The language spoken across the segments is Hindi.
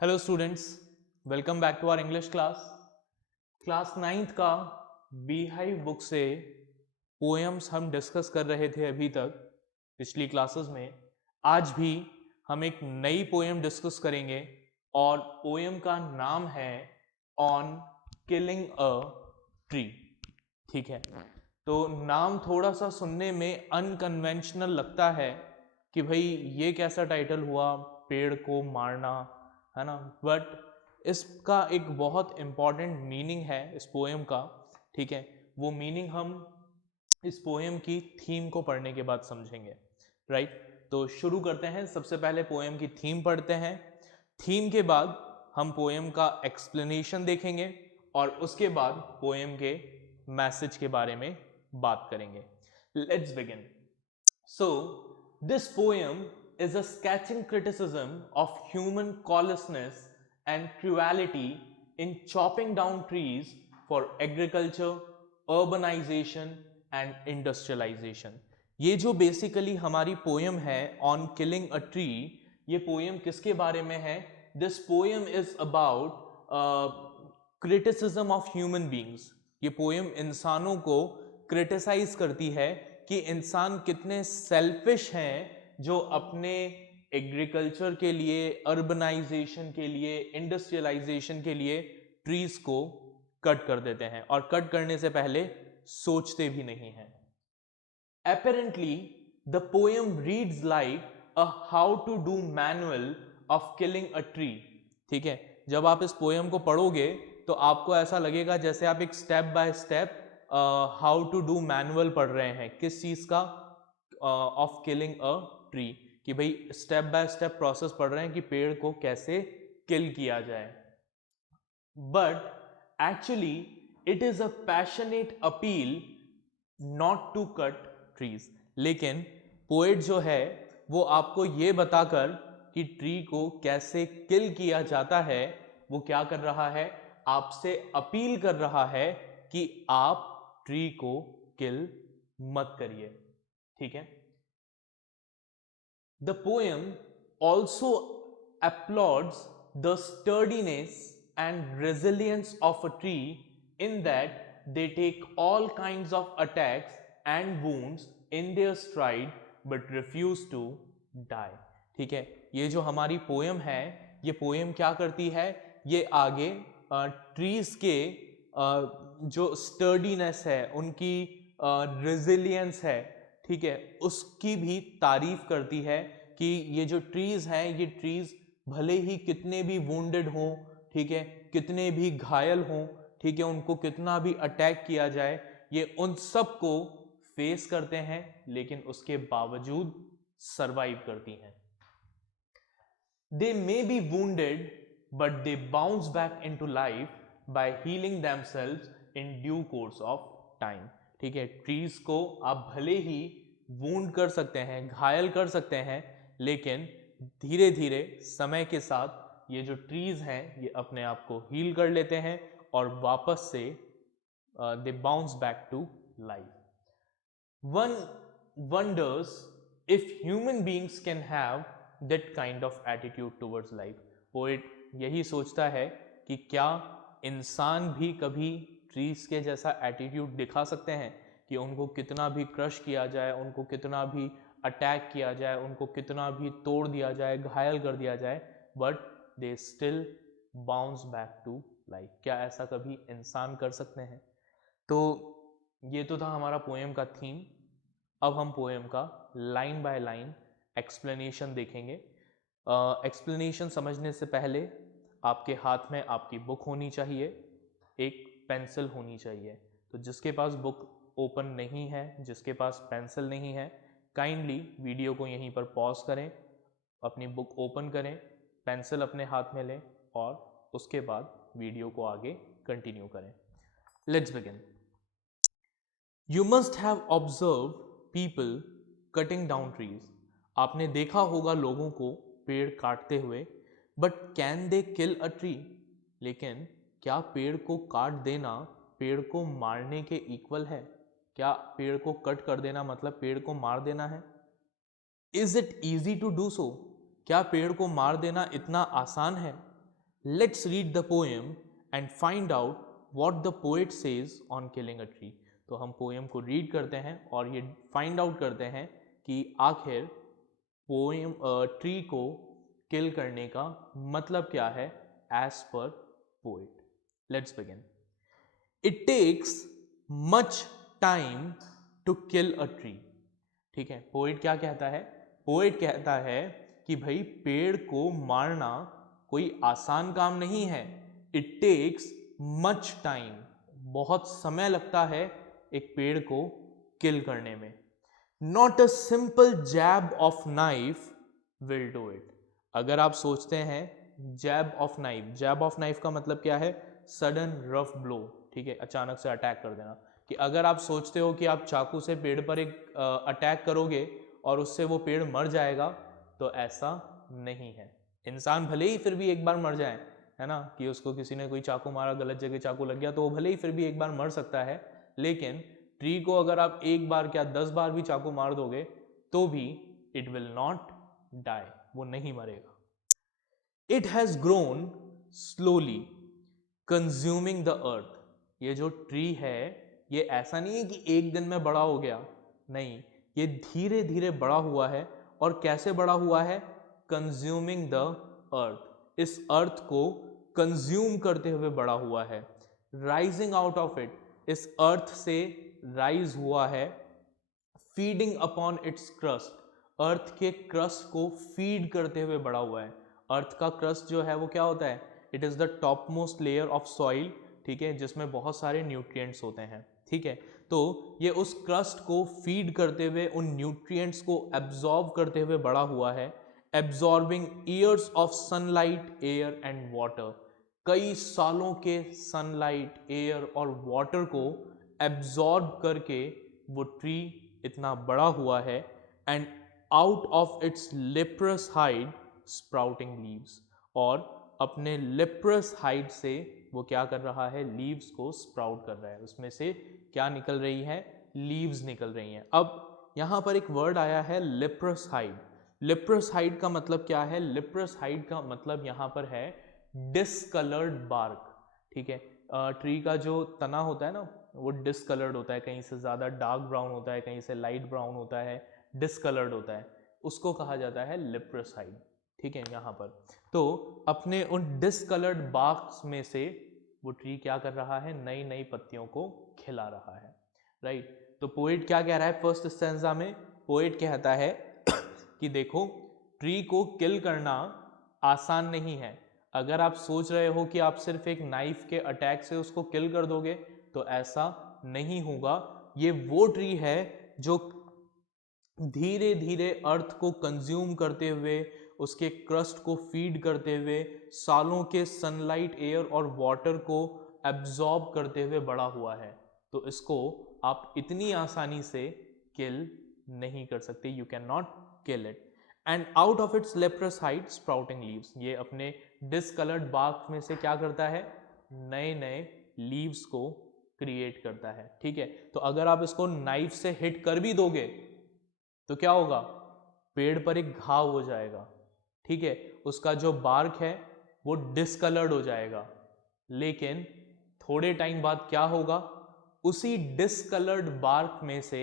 Hello students, welcome back to our English class 9th का बीहाइव बुक से पोएम्स हम डिस्कस कर रहे थे अभी तक पिछली क्लासेस में। आज भी हम एक नई पोएम डिस्कस करेंगे और पोएम का नाम है ऑन किलिंग अ ट्री। ठीक है, तो नाम थोड़ा सा सुनने में अनकन्वेंशनल लगता है कि भाई ये कैसा टाइटल हुआ, पेड़ को मारना, है ना। बट इसका एक बहुत इम्पॉर्टेंट मीनिंग है इस पोएम का। ठीक है, वो मीनिंग हम इस पोएम की थीम को पढ़ने के बाद समझेंगे। राइट, तो शुरू करते हैं। सबसे पहले पोएम की थीम पढ़ते हैं। थीम के बाद हम पोएम का एक्सप्लेनेशन देखेंगे और उसके बाद पोएम के मैसेज के बारे में बात करेंगे। Let's begin. So, this poem is a scathing criticism of human callousness and cruelty in chopping down trees for agriculture, urbanization and industrialization. ये जो बेसिकली हमारी पोएम है ऑन किलिंग अ ट्री, ये पोएम किसके बारे में है? This poem is about criticism of human beings. ये पोएम इंसानों को क्रिटिसाइज करती है कि इंसान कितने सेल्फिश हैं जो अपने एग्रीकल्चर के लिए, अर्बनाइजेशन के लिए, इंडस्ट्रियलाइजेशन के लिए ट्रीज को कट कर देते हैं और कट करने से पहले सोचते भी नहीं हैं। Apparently, the poem reads like a how to do manual of killing a tree. ठीक है, जब आप इस पोएम को पढ़ोगे तो आपको ऐसा लगेगा जैसे आप एक step by step how to do manual पढ़ रहे हैं। किस चीज का? ऑफ किलिंग अ ट्री, कि भाई स्टेप बाय स्टेप प्रोसेस पढ़ रहे हैं कि पेड़ को कैसे किल किया जाए। But actually it is a passionate appeal not to cut trees. लेकिन पोएट जो है वो आपको ये बताकर कि ट्री को कैसे किल किया जाता है, वो क्या कर रहा है? आपसे अपील कर रहा है कि आप ट्री को किल मत करिए। ठीक है, the poem also applauds the sturdiness and resilience of a tree in that they take all kinds of attacks and wounds in their stride but refuse to die. ठीक है, ये जो हमारी पोएम है, ये पोएम क्या करती है? ये आगे ट्रीज के जो स्टर्डीनेस है, उनकी रेजिलियंस है, ठीक है, उसकी भी तारीफ करती है कि ये जो ट्रीज हैं, ये ट्रीज भले ही कितने भी वुंडेड हों, ठीक है, कितने भी घायल हों, ठीक है, उनको कितना भी अटैक किया जाए, ये उन सब को फेस करते हैं लेकिन उसके बावजूद सरवाइव करती हैं। They may be wounded, but they bounce back into life by healing themselves in due course of time. ठीक है, ट्रीज को आप भले ही वूंड कर सकते हैं, घायल कर सकते हैं, लेकिन धीरे धीरे समय के साथ ये जो ट्रीज हैं ये अपने आप को हील कर लेते हैं और वापस से they bounce back to life. One wonders if human beings can have that kind of attitude towards life. Poet यही सोचता है कि क्या इंसान भी कभी ट्रीज के जैसा एटीट्यूड दिखा सकते हैं कि उनको कितना भी क्रश किया जाए, उनको कितना भी अटैक किया जाए, उनको कितना भी तोड़ दिया जाए, घायल कर दिया जाए, but they still bounce back to life. क्या ऐसा कभी इंसान कर सकते हैं? तो ये तो था हमारा पोएम का थीम। अब हम पोएम का लाइन बाय लाइन एक्सप्लेनेशन देखेंगे। एक्सप्लेनेशन समझने से पहले आपके हाथ में आपकी बुक होनी चाहिए, एक पेंसिल होनी चाहिए। तो जिसके पास बुक ओपन नहीं है, जिसके पास पेंसिल नहीं है, काइंडली वीडियो को यहीं पर पॉज करें, अपनी बुक ओपन करें, पेंसिल अपने हाथ में लें और उसके बाद वीडियो को आगे कंटिन्यू करें। Let's begin. You must have observed people cutting down trees. आपने देखा होगा लोगों को पेड़ काटते हुए, but can they kill a tree? लेकिन क्या पेड़ को काट देना पेड़ को मारने के इक्वल है? क्या पेड़ को कट कर देना मतलब पेड़ को मार देना है? Is it easy to do so? क्या पेड़ को मार देना इतना आसान है? Let's read the poem and find out what the poet says on killing a tree. तो हम पोएम को रीड करते हैं और ये फाइंड आउट करते हैं कि आखिर पोएम ट्री को किल करने का मतलब क्या है as per poet. Let's begin. It takes much time to kill a tree. ठीक है, पोएट क्या कहता है? पोएट कहता है कि भाई पेड़ को मारना कोई आसान काम नहीं है. इट टेक्स मच टाइम, बहुत समय लगता है एक पेड़ को किल करने में. Not a simple jab of knife will do it. अगर आप सोचते हैं jab of knife, jab of knife का मतलब क्या है? Sudden rough blow. ठीक है, अचानक से अटैक कर देना. कि अगर आप सोचते हो कि आप चाकू से पेड़ पर एक अटैक करोगे और उससे वो पेड़ मर जाएगा, तो ऐसा नहीं है. इंसान भले ही फिर भी एक बार मर जाए, है ना, कि उसको किसी ने कोई चाकू मारा, गलत जगह चाकू लग गया, तो वो भले ही फिर भी एक बार मर सकता है. लेकिन ट्री को अगर आप एक बार क्या 10 बार भी चाकू मार दोगे तो भी इट विल नॉट डाई, वो नहीं मरेगा. It has grown slowly consuming the earth. ये जो ट्री है ये ऐसा नहीं है कि एक दिन में बड़ा हो गया, नहीं, ये धीरे धीरे बड़ा हुआ है. और कैसे बड़ा हुआ है? कंज्यूमिंग द अर्थ, इस अर्थ को कंज्यूम करते हुए बड़ा हुआ है. राइजिंग आउट ऑफ इट, इस अर्थ से राइज हुआ है. फीडिंग अपॉन इट्स क्रस्ट, अर्थ के क्रस्ट को फीड करते हुए बड़ा हुआ है. अर्थ का क्रस्ट जो है वो क्या होता है? It is the top most layer of soil. ठीक है, जिसमें बहुत सारे न्यूट्रिएंट्स होते हैं. ठीक है, तो ये उस क्रस्ट को फीड करते हुए, उन न्यूट्रिएंट्स को एब्जॉर्ब करते हुए बड़ा हुआ है. Absorbing years of sunlight, air and water, कई सालों के सनलाइट, एयर और वाटर को एब्जॉर्ब करके वो ट्री इतना बड़ा हुआ है. And out of its leprous hide sprouting leaves, और अपने लेप्रस हाइड से वो क्या कर रहा है? लीव्स को स्प्राउट कर रहा है. उसमें से क्या निकल रही है? लीव्स निकल रही हैं. अब यहां पर एक वर्ड आया है लेप्रस हाइड. लेप्रस हाइड का मतलब क्या है? लेप्रस हाइड का मतलब यहां पर है डिसकलर्ड बार्क. ठीक है, ट्री का जो तना होता है ना, वो डिसकलर्ड होता है, कहीं से ज़्यादा डार्क ब्राउन होता है, कहीं से लाइट ब्राउन होता है, डिसकलर्ड होता है, उसको कहा जाता है लेप्रस हाइड. ठीक है, यहाँ पर तो अपने उन डिसकलर्ड बार्क्स में से वो ट्री क्या कर रहा है? नई नई पत्तियों को खिला रहा है. राइट, तो पोएट क्या कह रहा है फर्स्ट स्टैंजा में? पोएट कहता है कि देखो, ट्री को किल करना आसान नहीं है. अगर आप सोच रहे हो कि आप सिर्फ एक नाइफ के अटैक से उसको किल कर दोगे, तो ऐसा नहीं होगा. ये वो ट्री है जो धीरे धीरे अर्थ को कंज्यूम करते हुए, उसके क्रस्ट को फीड करते हुए, सालों के सनलाइट, एयर और वाटर को एब्जॉर्ब करते हुए बड़ा हुआ है. तो इसको आप इतनी आसानी से किल नहीं कर सकते. You can not kill it. And out of its leprous hide sprouting leaves, ये अपने डिसकलर्ड बार्क में से क्या करता है? नए नए लीव्स को क्रिएट करता है. ठीक है, तो अगर आप इसको नाइफ से हिट कर भी दोगे तो क्या होगा? पेड़ पर एक घाव हो जाएगा. ठीक है, उसका जो बार्क है वो डिसकलर्ड हो जाएगा. लेकिन थोड़े टाइम बाद क्या होगा? उसी डिसकलर्ड बार्क में से,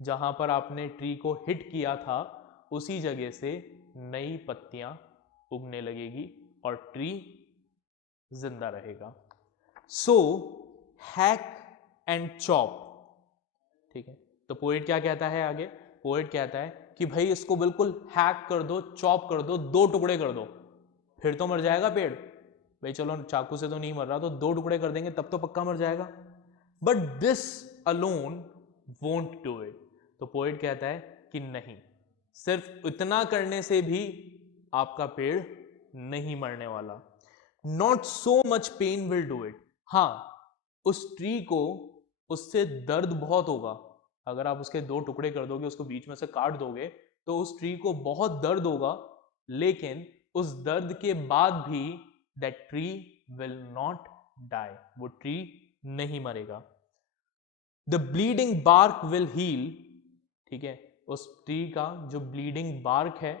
जहां पर आपने ट्री को हिट किया था, उसी जगह से नई पत्तियां उगने लगेगी और ट्री जिंदा रहेगा. सो हैक एंड चॉप. ठीक है, तो पोएट क्या कहता है आगे? पोएट कहता है कि भाई इसको बिल्कुल हैक कर दो, चॉप कर दो, दो टुकड़े कर दो, फिर तो मर जाएगा पेड़. भाई चलो चाकू से तो नहीं मर रहा, तो दो टुकड़े कर देंगे तब तो पक्का मर जाएगा. But this alone won't do it. तो पोएट कहता है कि नहीं, सिर्फ इतना करने से भी आपका पेड़ नहीं मरने वाला. Not so much pain will do it. हाँ, उस ट्री को, उससे दर्द बहुत होगा. अगर आप उसके दो टुकड़े कर दोगे, उसको बीच में से काट दोगे, तो उस ट्री को बहुत दर्द होगा. लेकिन उस दर्द के बाद भी that tree will not die, वो ट्री नहीं मरेगा. The bleeding bark will heal. ठीक है, उस ट्री का जो ब्लीडिंग बार्क है,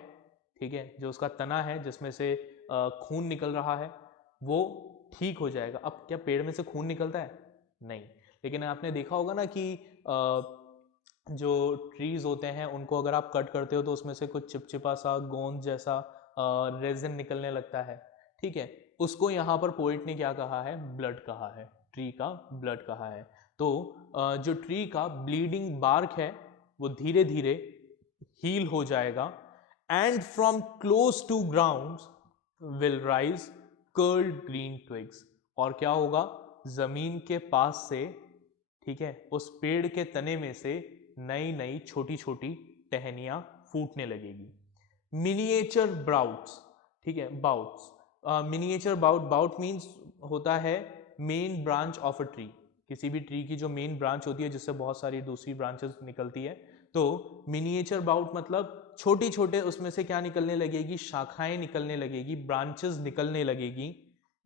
ठीक है, जो उसका तना है जिसमें से खून निकल रहा है, वो ठीक हो जाएगा। अब क्या पेड़ में से खून निकलता है? नहीं। लेकिन आपने देखा होगा ना कि जो ट्रीज होते हैं उनको अगर आप कट करते हो तो उसमें से कुछ चिपचिपा सा गोंद जैसा रेजिन निकलने लगता है, ठीक है। उसको यहाँ पर पोइट ने क्या कहा है? ब्लड कहा है, ट्री का ब्लड कहा है। तो जो ट्री का ब्लीडिंग बार्क है वो धीरे धीरे हील हो जाएगा, and from close to ground will rise curled green twigs. और क्या होगा? जमीन के पास से, ठीक है, उस पेड़ के तने में से नई नई छोटी छोटी टहनियां फूटने लगेगी। मिनिएचर ब्राउट्स, ठीक है, boughs, miniature bough, bough means होता है main branch of a tree. किसी भी ट्री की जो मेन ब्रांच होती है जिससे बहुत सारी दूसरी ब्रांचेस निकलती है, तो मिनिएचर बाउट मतलब छोटी छोटे उसमें से क्या निकलने लगेगी? शाखाएं निकलने लगेगी, ब्रांचेस निकलने लगेगी,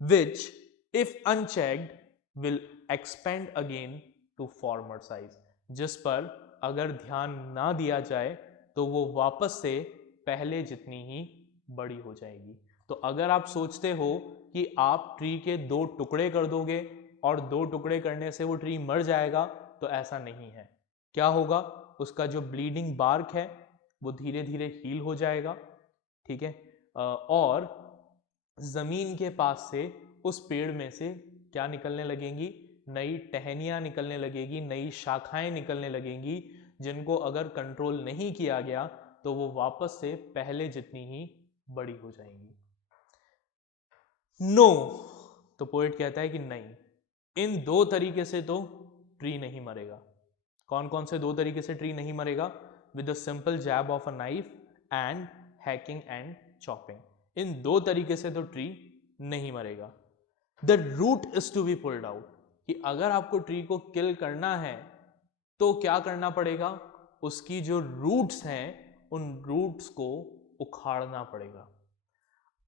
which if unchecked will expand again to former size. जिस पर अगर ध्यान ना दिया जाए तो वो वापस से पहले जितनी ही बड़ी हो जाएगी। तो अगर आप सोचते हो कि आप ट्री के 2 टुकड़े कर दोगे और 2 टुकड़े करने से वो ट्री मर जाएगा, तो ऐसा नहीं है। क्या होगा? उसका जो ब्लीडिंग बार्क है वो धीरे धीरे हील हो जाएगा, ठीक है। और जमीन के पास से उस पेड़ में से क्या निकलने लगेंगी? नई टहनियां निकलने लगेगी, नई शाखाएं निकलने लगेंगी, जिनको अगर कंट्रोल नहीं किया गया तो वो वापस से पहले जितनी ही बड़ी हो जाएंगी। नो, तो पोएट कहता है कि नहीं, इन 2 तरीके से तो ट्री नहीं मरेगा। कौन कौन से 2 तरीके से ट्री नहीं मरेगा? With the simple jab of a knife and hacking and chopping. इन 2 तरीके से तो ट्री नहीं मरेगा। The root is to be pulled out, कि अगर आपको ट्री को किल करना है तो क्या करना पड़ेगा? उसकी जो रूट्स हैं उन रूट्स को उखाड़ना पड़ेगा।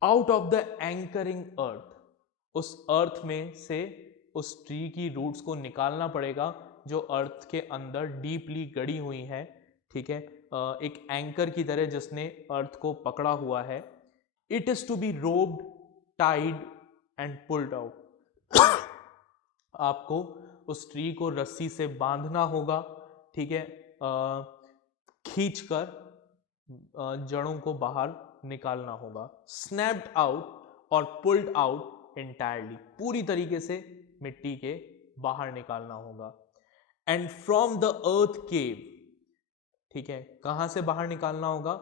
आउट ऑफ द एंकरिंग अर्थ, उस अर्थ में से उस ट्री की रूट्स को निकालना पड़ेगा जो अर्थ के अंदर डीपली गड़ी हुई है, ठीक है, एक एंकर की तरह जिसने अर्थ को पकड़ा हुआ है। It is to be roped, tied and pulled out. आपको उस ट्री को रस्सी से बांधना होगा, ठीक है, खींचकर जड़ों को बाहर निकालना होगा। स्नैप्ड आउट और पुल्ड आउट इंटायरली, पूरी तरीके से मिट्टी के बाहर निकालना होगा। एंड फ्रॉम द अर्थ केव, ठीक है, कहां से बाहर निकालना होगा?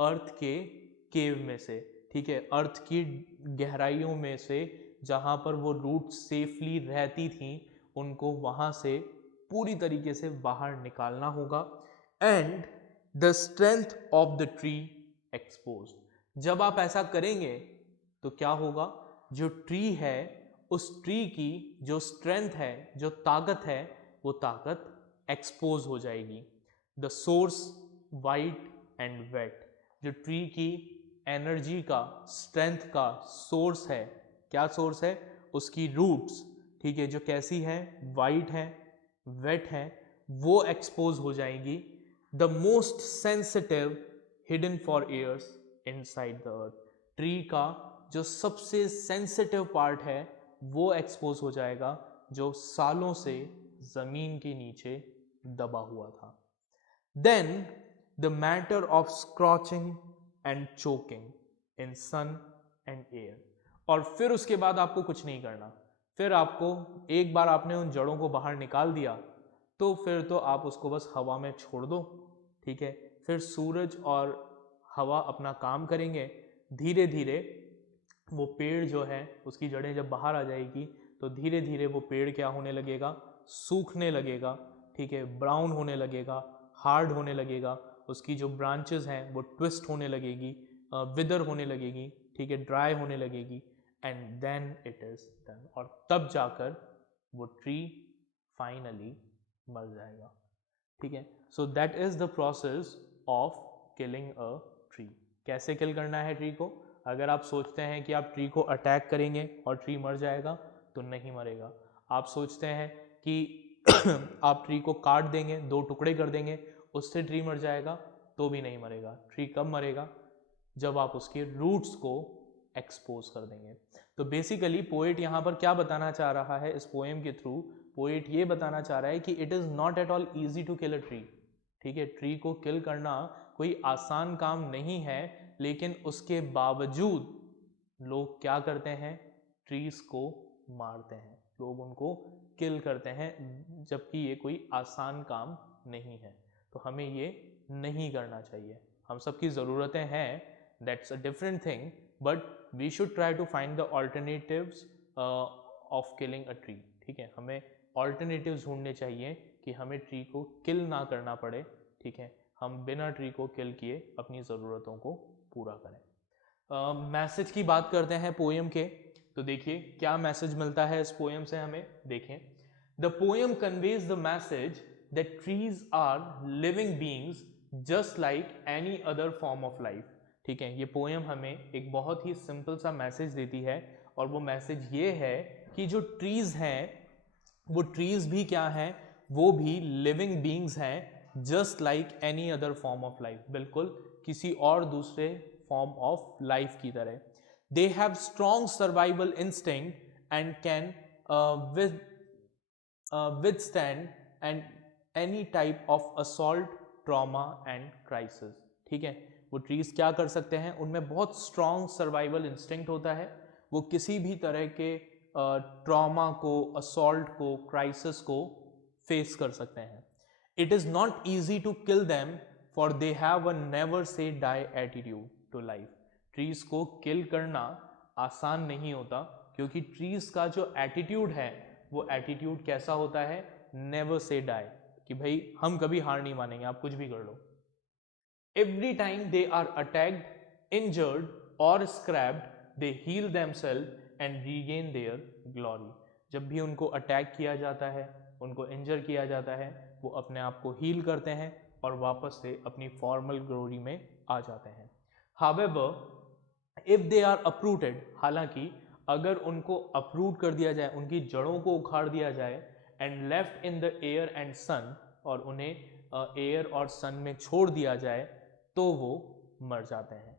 अर्थ के केव में से, ठीक है, अर्थ की गहराइयों में से, जहां पर वो रूट सेफली रहती थी, उनको वहां से पूरी तरीके से बाहर निकालना होगा। And the strength of the tree expose. जब आप ऐसा करेंगे तो क्या होगा? जो ट्री है उस ट्री की जो स्ट्रेंथ है, जो ताकत है, वो ताकत एक्सपोज हो जाएगी। The source white and wet, जो ट्री की एनर्जी का, स्ट्रेंथ का सोर्स है, क्या सोर्स है? उसकी रूट्स, ठीक है, जो कैसी है? वाइट है, वेट है, वो एक्सपोज हो जाएगी। The most sensitive hidden for years inside the earth, tree का जो सबसे सेंसिटिव पार्ट है वो एक्सपोज हो जाएगा, जो सालों से जमीन के नीचे दबा हुआ था। Then the matter of scorching and choking in sun and air. और फिर उसके बाद आपको कुछ नहीं करना। फिर आपको, एक बार आपने उन जड़ों को बाहर निकाल दिया तो फिर तो आप उसको बस हवा में छोड़ दो, ठीक है। फिर सूरज और हवा अपना काम करेंगे। धीरे धीरे वो पेड़ जो है उसकी जड़ें जब बाहर आ जाएगी तो धीरे धीरे वो पेड़ क्या होने लगेगा? सूखने लगेगा, ठीक है, ब्राउन होने लगेगा, हार्ड होने लगेगा। उसकी जो ब्रांचेस हैं वो ट्विस्ट होने लगेगी, विदर होने लगेगी, ठीक है, ड्राई होने लगेगी। And then it is done, और तब जाकर वो ट्री फाइनली मर जाएगा, ठीक है। So that is the process of killing a tree. कैसे किल करना है ट्री को? अगर आप सोचते हैं कि आप ट्री को अटैक करेंगे और ट्री मर जाएगा, तो नहीं मरेगा। आप सोचते हैं कि आप ट्री को काट देंगे, 2 टुकड़े कर देंगे, उससे ट्री मर जाएगा, तो भी नहीं मरेगा। ट्री कब मरेगा? जब आप उसके रूट्स को एक्सपोज कर देंगे। तो बेसिकली पोएट यहाँ पर क्या बताना चाह रहा है इस पोएम के थ्रू, पोएट ये बताना चाह रहा है कि it is not at all easy to kill a tree. ठीक है, ट्री को किल करना कोई आसान काम नहीं है, लेकिन उसके बावजूद लोग क्या करते हैं, ट्रीज को मारते हैं, लोग उनको किल करते हैं, जबकि ये कोई आसान काम नहीं है। तो हमें ये नहीं करना चाहिए। हम सबकी ज़रूरतें हैं, that's a different thing, but we should try to find the alternatives of killing a tree. ठीक है, हमें ऑल्टरनेटिव्स ढूंढने चाहिए कि हमें ट्री को किल ना करना पड़े। ठीक है, हम बिना ट्री को किल किए अपनी ज़रूरतों को पूरा करें। मैसेज की बात करते हैं पोएम के, तो देखिए क्या मैसेज मिलता है इस पोएम से हमें। देखें, the poem conveys the message that trees are living beings just like any other form of life. ठीक है, ये पोएम हमें एक बहुत ही सिंपल सा मैसेज देती है, और वो मैसेज ये है कि जो ट्रीज हैं, वो ट्रीज भी क्या हैं, वो भी लिविंग बीइंग्स हैं, just like any other form of life, बिल्कुल किसी और दूसरे फॉर्म ऑफ लाइफ की तरह। They have strong survival instinct and can withstand and any type of assault, trauma and crisis। ठीक है, वो ट्रीज क्या कर सकते हैं, उनमें बहुत स्ट्रॉन्ग सर्वाइवल इंस्टिंक्ट होता है, वो किसी भी तरह के ट्रॉमा को, असॉल्ट को, क्राइसिस को फेस कर सकते हैं। It is not easy to kill them for they have a never say die attitude to life. Trees को किल करना आसान नहीं होता, क्योंकि ट्रीज का जो एटीट्यूड है, वो एटीट्यूड कैसा होता है, नेवर से डाई, कि भाई हम कभी हार नहीं मानेंगे, आप कुछ भी कर लो। Every time they are attacked, injured और scraped, they heal themselves and regain their glory. जब भी उनको अटैक किया जाता है, उनको इंजर किया जाता है, वो अपने आप को हील करते हैं और वापस से अपनी फॉर्मल ग्लोरी में आ जाते हैं। However if they are uprooted, हालांकि अगर उनको अप्रूट कर दिया जाए, उनकी जड़ों को उखाड़ दिया जाए, and left in the air and sun, और उन्हें एयर और सन में छोड़ दिया जाए, तो वो मर जाते हैं।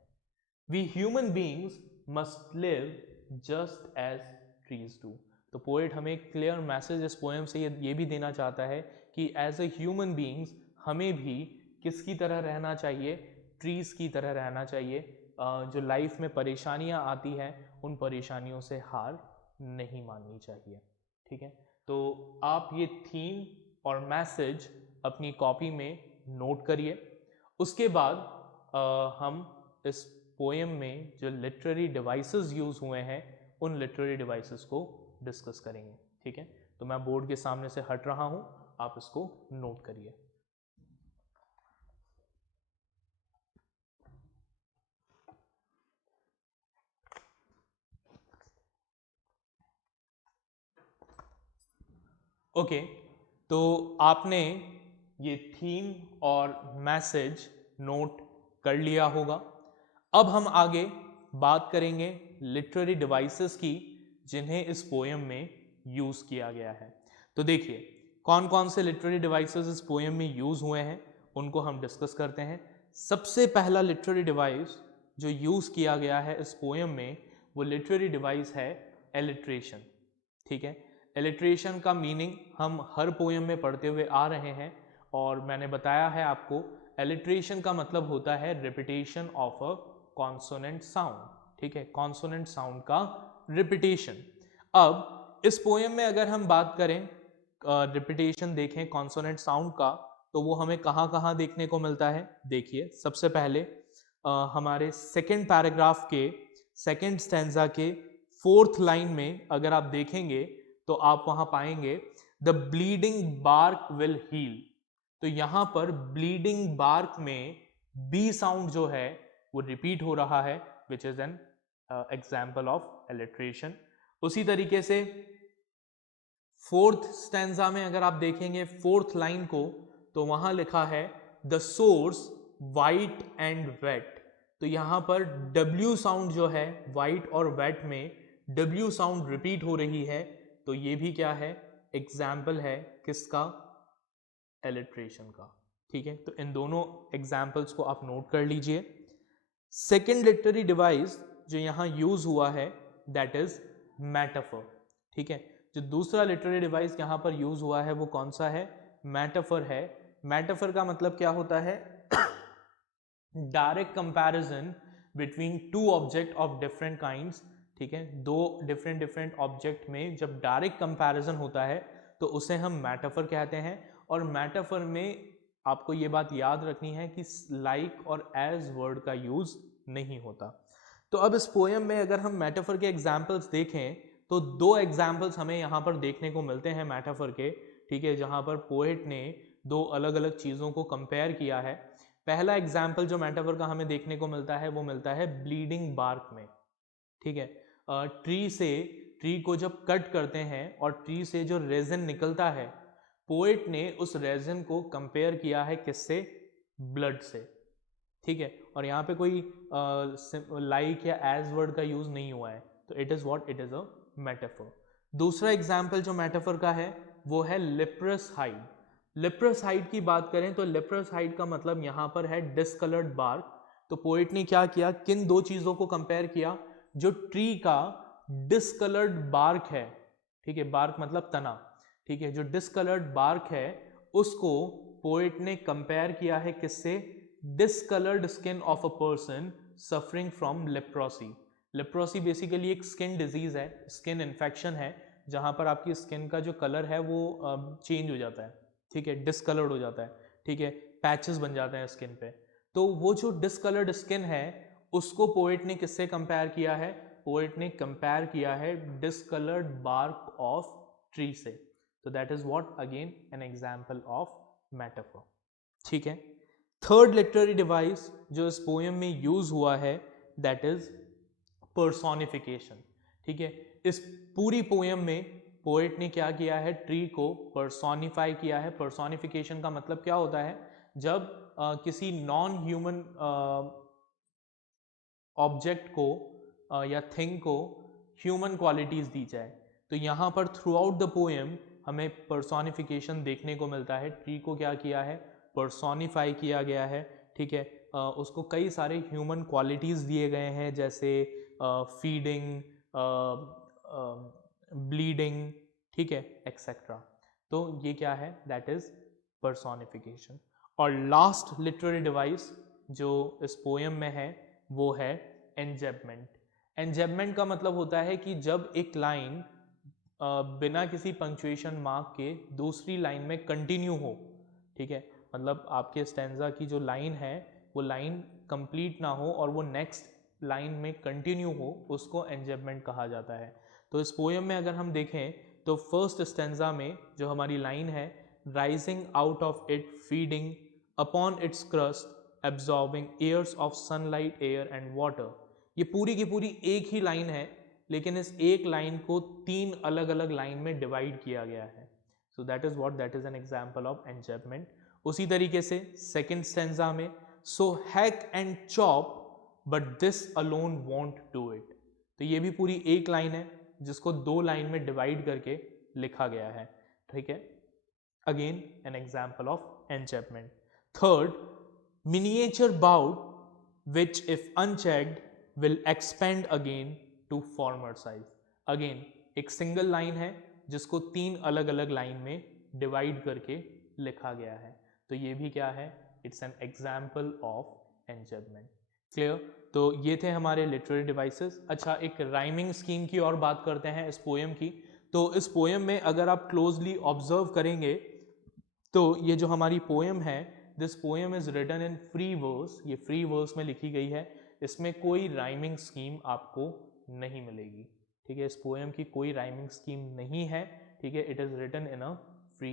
We human beings must live just as trees do. तो पोएट हमें क्लियर मैसेज इस पोएम से ये भी देना चाहता है कि एज ए ह्यूमन बींग्स हमें भी किसकी तरह रहना चाहिए, ट्रीज की तरह रहना चाहिए। जो लाइफ में परेशानियां आती हैं, उन परेशानियों से हार नहीं माननी चाहिए। ठीक है, तो आप ये थीम और मैसेज अपनी कॉपी में नोट करिए। उसके बाद हम इस पोएम में जो लिटरेरी डिवाइसेस यूज़ हुए हैं, उन लिटरेरी डिवाइसेस को डिस्कस करेंगे। ठीक है, तो मैं बोर्ड के सामने से हट रहा हूँ, आप इसको नोट करिए। ओके, तो आपने ये थीम और मैसेज नोट कर लिया होगा। अब हम आगे बात करेंगे लिटरेरी डिवाइसेस की, जिन्हें इस पोएम में यूज़ किया गया है। तो देखिए कौन कौन से लिटरेरी डिवाइसेस इस पोएम में यूज़ हुए हैं, उनको हम डिस्कस करते हैं। सबसे पहला लिटरेरी डिवाइस जो यूज़ किया गया है इस पोएम में, वो लिटरेरी डिवाइस है एलिट्रेशन। ठीक है, एलिट्रेशन का मीनिंग हम हर पोएम में पढ़ते हुए आ रहे हैं, और मैंने बताया है आपको, एलिट्रेशन का मतलब होता है repetition of a consonant sound. ठीक है, कॉन्सोनेंट साउंड का रिपीटेशन। अब इस पोएम में अगर हम बात करें, रिपीटेशन देखें कॉन्सोनेंट साउंड का, तो वो हमें कहाँ कहाँ देखने को मिलता है। देखिए, सबसे पहले हमारे सेकेंड पैराग्राफ के सेकेंड स्टैंजा के फोर्थ लाइन में अगर आप देखेंगे, तो आप वहां पाएंगे the bleeding bark will heal. तो यहां पर ब्लीडिंग बार्क में बी साउंड जो है वो रिपीट हो रहा है, which is an example of alliteration. उसी तरीके से फोर्थ स्टैंजा में अगर आप देखेंगे फोर्थ लाइन को, तो वहां लिखा है the source white and wet. तो यहां पर W साउंड जो है वाइट और वेट में W साउंड रिपीट हो रही है, तो ये भी क्या है, एग्जाम्पल है किसका, एलिट्रेशन का। ठीक है, तो इन दोनों एग्जाम्पल्स को आप नोट कर लीजिए। सेकेंड लिटरेरी डिवाइस जो यहां यूज हुआ है, दैट इज मेटाफर। ठीक है, जो दूसरा लिटरेरी डिवाइस यहाँ पर यूज हुआ है वो कौन सा है? मेटाफर है। मेटाफर का मतलब क्या होता है? Direct comparison between two object of different kinds. ठीक है, दो डिफरेंट ऑब्जेक्ट में जब डायरेक्ट कंपैरिजन होता है तो उसे हम मेटाफर कहते हैं। और मेटाफर में आपको ये बात याद रखनी है कि लाइक और एज वर्ड का यूज नहीं होता। तो अब इस पोएम में अगर हम मेटाफर के एग्जाम्पल्स देखें तो दो एग्जाम्पल्स हमें यहाँ पर देखने को मिलते हैं मेटाफर के। ठीक है, जहाँ पर पोएट ने दो अलग अलग चीज़ों को कंपेयर किया है। पहला एग्जाम्पल जो मेटाफर का हमें देखने को मिलता है वो मिलता है ब्लीडिंग बार्क में। ठीक है, ट्री को जब कट करते हैं और ट्री से जो रेजिन निकलता है, पोएट ने उस रेजिन को कंपेयर किया है किससे? ब्लड से। ठीक है, और यहाँ पे कोई लाइक या एज वर्ड का यूज नहीं हुआ है, तो it is what? It is a metaphor. दूसरा एग्जाम्पल जो मेटाफर का है वो है लिप्रस हाइड। लिप्रस हाइड की बात करें तो लिप्रस हाइड का मतलब यहाँ पर है डिसकलर्ड बार्क। तो पोएट ने क्या किया? किन दो चीजों को कंपेयर किया? जो ट्री का डिसकलर्ड बार्क है, ठीक है, बार्क मतलब तना, ठीक है, जो डिसकलर्ड बार्क है उसको पोएट ने कंपेयर किया है किससे? Discoloured skin of a person suffering from leprosy. Leprosy basically एक स्किन डिजीज है, स्किन इन्फेक्शन है, जहां पर आपकी स्किन का जो कलर है वो चेंज हो जाता है। ठीक है, डिसकलर्ड हो जाता है। ठीक है, पैचेस बन जाते हैं स्किन पे। तो वो जो डिसकलर्ड स्किन है उसको पोएट ने किससे कंपेयर किया है? पोएट ने कंपेयर किया है डिसकलर्ड बार्क ऑफ ट्री से। तो that is what? Again an example of metaphor. ठीक है, थर्ड लिटरेरी डिवाइस जो इस पोएम में यूज हुआ है दैट इज पर्सोनिफिकेशन। ठीक है, इस पूरी पोएम में पोएट ने क्या किया है? ट्री को पर्सोनिफाई किया है। पर्सोनिफिकेशन का मतलब क्या होता है? जब किसी नॉन ह्यूमन ऑब्जेक्ट को या थिंग को ह्यूमन क्वालिटीज दी जाए। तो यहाँ पर थ्रू आउट द पोएम हमें पर्सोनिफिकेशन देखने को मिलता है। ट्री को क्या किया है? पर्सोनिफाई किया गया है। ठीक है, उसको कई सारे ह्यूमन क्वालिटीज दिए गए हैं, जैसे फीडिंग, ब्लीडिंग, ठीक है, एक्सेट्रा। तो ये क्या है? That is personification. और लास्ट लिटरेरी डिवाइस जो इस पोएम में है वो है एंजेबमेंट। एंजेबमेंट का मतलब होता है कि जब एक लाइन बिना किसी पंक्चुएशन मार्क के दूसरी लाइन में कंटिन्यू हो। ठीक है, मतलब आपके स्टैंजा की जो लाइन है वो लाइन कंप्लीट ना हो और वो नेक्स्ट लाइन में कंटिन्यू हो, उसको एंजेबमेंट कहा जाता है। तो इस पोएम में अगर हम देखें तो फर्स्ट स्टैंजा में जो हमारी लाइन है, rising out of it feeding upon its crust absorbing years of sunlight air and water, ये पूरी की पूरी एक ही लाइन है, लेकिन इस एक लाइन को तीन अलग अलग लाइन में डिवाइड किया गया है। So that is what? That is an example of enjambment. उसी तरीके से सेकंड स्टेंजा में, so hack and chop but this alone won't do it, तो ये भी पूरी एक लाइन है जिसको दो लाइन में डिवाइड करके लिखा गया है। ठीक है, again an example of enjambment. Third, miniature bout which if unchecked will expand again to former size। Again एक सिंगल लाइन है जिसको तीन अलग अलग लाइन में डिवाइड करके लिखा गया है। तो ये भी क्या है? It's an example of enjambment. Clear? तो ये थे हमारे लिटरेरी डिवाइसेस। अच्छा, एक राइमिंग स्कीम की और बात करते हैं इस पोएम की। तो इस पोएम में अगर आप क्लोजली ऑब्जर्व करेंगे तो ये जो हमारी पोएम है, this poem is written in free verse, ये फ्री वर्स में लिखी गई है। इसमें कोई राइमिंग स्कीम आपको नहीं मिलेगी। ठीक है, इस पोएम की कोई राइमिंग स्कीम नहीं है। ठीक है, it is written in a free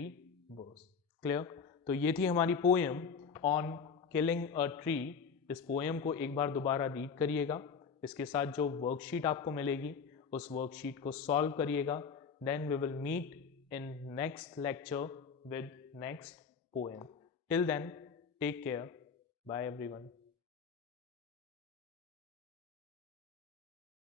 verse. Clear? तो ये थी हमारी poem on killing a tree. इस पोएम को एक बार दोबारा रीड करिएगा, इसके साथ जो वर्कशीट आपको मिलेगी उस वर्कशीट को सॉल्व करिएगा। Then we will meet in next lecture with next poem. Till then, take care. Bye everyone.